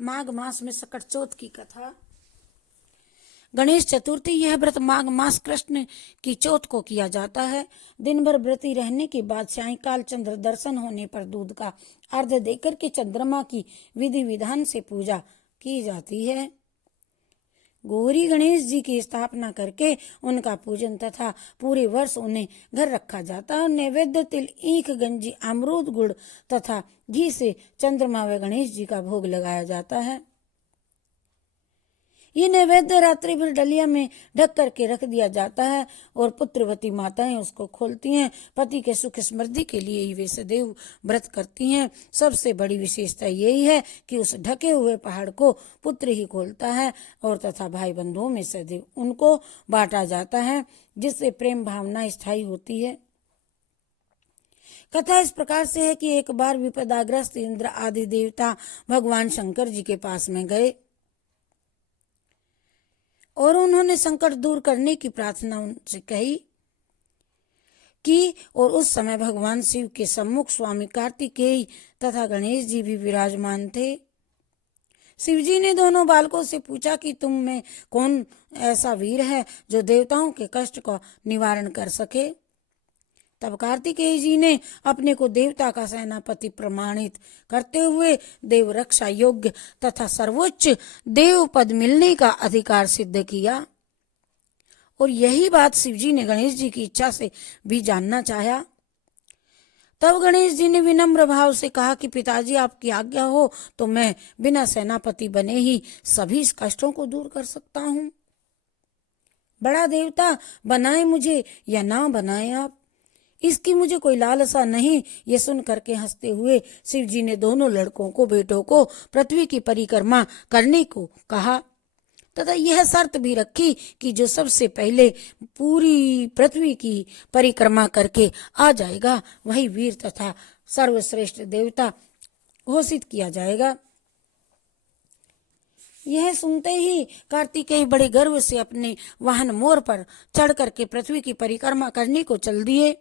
माघ मास में सकट चौथ की कथा। गणेश चतुर्थी यह व्रत माघ मास कृष्ण की चौथ को किया जाता है। दिन भर व्रती रहने के बाद सायंकाल चंद्र दर्शन होने पर दूध का अर्घ देकर के चंद्रमा की विधि विधान से पूजा की जाती है। गौरी गणेश जी की स्थापना करके उनका पूजन तथा पूरे वर्ष उन्हें घर रखा जाता है। नैवेद्य तिल, ईख, गंजी, अमरूद, गुड़ तथा घी से चंद्रमा व गणेश जी का भोग लगाया जाता है। ये नैवेद्य रात्रि भर डलिया में ढक करके रख दिया जाता है और पुत्रवती माताएं उसको खोलती हैं। पति के सुख समृद्धि के लिए ही वे सदैव व्रत करती हैं। सबसे बड़ी विशेषता यही है कि उस ढके हुए पहाड़ को पुत्र ही खोलता है और तथा भाई बंधुओं में सदैव उनको बांटा जाता है, जिससे प्रेम भावना स्थायी होती है। कथा इस प्रकार से है कि एक बार विपदाग्रस्त इंद्र आदि देवता भगवान शंकर जी के पास में गए और उन्होंने संकट दूर करने की प्रार्थना उनसे कही और उस समय भगवान शिव के सम्मुख स्वामी कार्तिकेय तथा गणेश जी भी विराजमान थे। शिव जी ने दोनों बालकों से पूछा कि तुम में कौन ऐसा वीर है जो देवताओं के कष्ट का निवारण कर सके। तब कार्तिकेय जी ने अपने को देवता का सेनापति प्रमाणित करते हुए देव रक्षा योग्य तथा सर्वोच्च देव पद मिलने का अधिकार सिद्ध किया और यही बात शिवजी ने गणेश जी की इच्छा से भी जानना चाहा। तब गणेश जी ने विनम्र भाव से कहा कि पिताजी, आपकी आज्ञा हो तो मैं बिना सेनापति बने ही सभी कष्टों को दूर कर सकता हूँ। बड़ा देवता बनाए मुझे या ना बनाए आप, इसकी मुझे कोई लालसा नहीं। ये सुन करके हंसते हुए शिव जी ने दोनों लड़कों को, बेटों को पृथ्वी की परिक्रमा करने को कहा तथा यह शर्त भी रखी कि जो सबसे पहले पूरी पृथ्वी की परिक्रमा करके आ जाएगा वही वीर तथा सर्वश्रेष्ठ देवता घोषित किया जाएगा। यह सुनते ही कार्तिकेय बड़े गर्व से अपने वाहन मोर पर चढ़ करके पृथ्वी की परिक्रमा करने को चल दिए।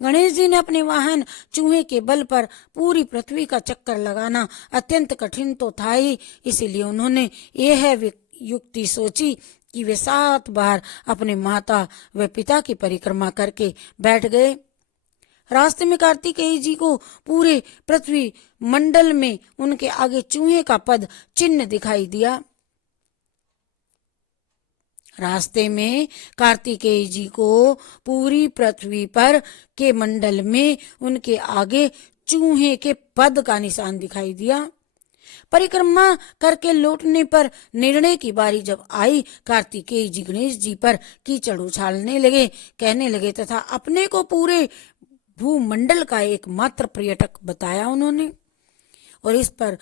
गणेश जी ने अपने वाहन चूहे के बल पर पूरी पृथ्वी का चक्कर लगाना अत्यंत कठिन तो था ही, इसीलिए उन्होंने यह युक्ति सोची कि वे 7 बार अपने माता व पिता की परिक्रमा करके बैठ गए। रास्ते में कार्तिकेय जी को पूरे पृथ्वी मंडल में उनके आगे चूहे का पद चिन्ह दिखाई दिया। रास्ते में कार्तिकेय जी को पूरी पृथ्वी पर के मंडल में उनके आगे चूहे के पद का निशान दिखाई दिया। परिक्रमा करके लौटने पर निर्णय की बारी जब आई, कार्तिकेय जी गणेश जी पर कीचड़ उछालने लगे, कहने लगे तथा अपने को पूरे भूमंडल का एकमात्र पर्यटक बताया उन्होंने। और इस पर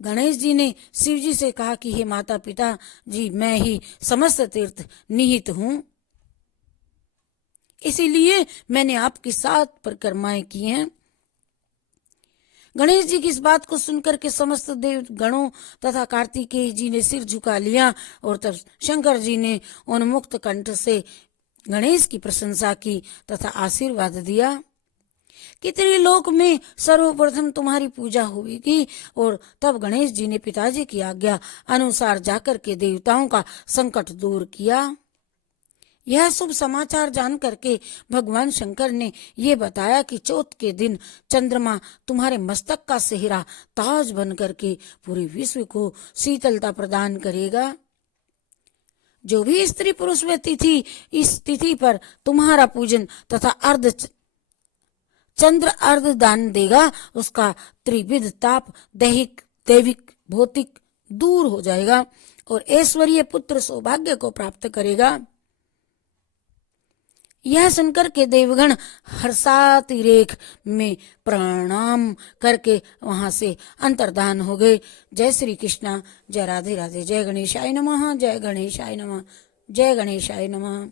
गणेश जी ने शिव जी से कहा कि हे माता पिता जी, मैं ही समस्त तीर्थ निहित हूँ, इसीलिए मैंने आपकी 7 परिक्रमाएं की हैं। गणेश जी की इस बात को सुनकर के समस्त देव गणों तथा कार्तिकेय जी ने सिर झुका लिया और तब शंकर जी ने उन्मुक्त कंठ से गणेश की प्रशंसा की तथा आशीर्वाद दिया कि त्रिलोक में सर्वप्रथम तुम्हारी पूजा होगी। और तब गणेश जी ने पिताजी की आज्ञा अनुसार जाकर के देवताओं का संकट दूर किया। यह शुभ समाचार जान करके भगवान शंकर ने ये बताया कि चौथ के दिन चंद्रमा तुम्हारे मस्तक का सेहरा ताज बन करके पूरे विश्व को शीतलता प्रदान करेगा। जो भी स्त्री पुरुष व तिथि इस तिथि पर तुम्हारा पूजन तथा अर्ध चंद्र अर्ध दान देगा, उसका त्रिविध ताप दैहिक दैविक भौतिक दूर हो जाएगा और ऐश्वर्य पुत्र सौभाग्य को प्राप्त करेगा। यह सुनकर के देवगण हर्षातिरेक में प्रणाम करके वहां से अंतर्धान हो गए। जय श्री कृष्णा, जय राधे राधे, जय गणेशाय नमः, जय गणेशाय नमः, जय गणेशाय नमः।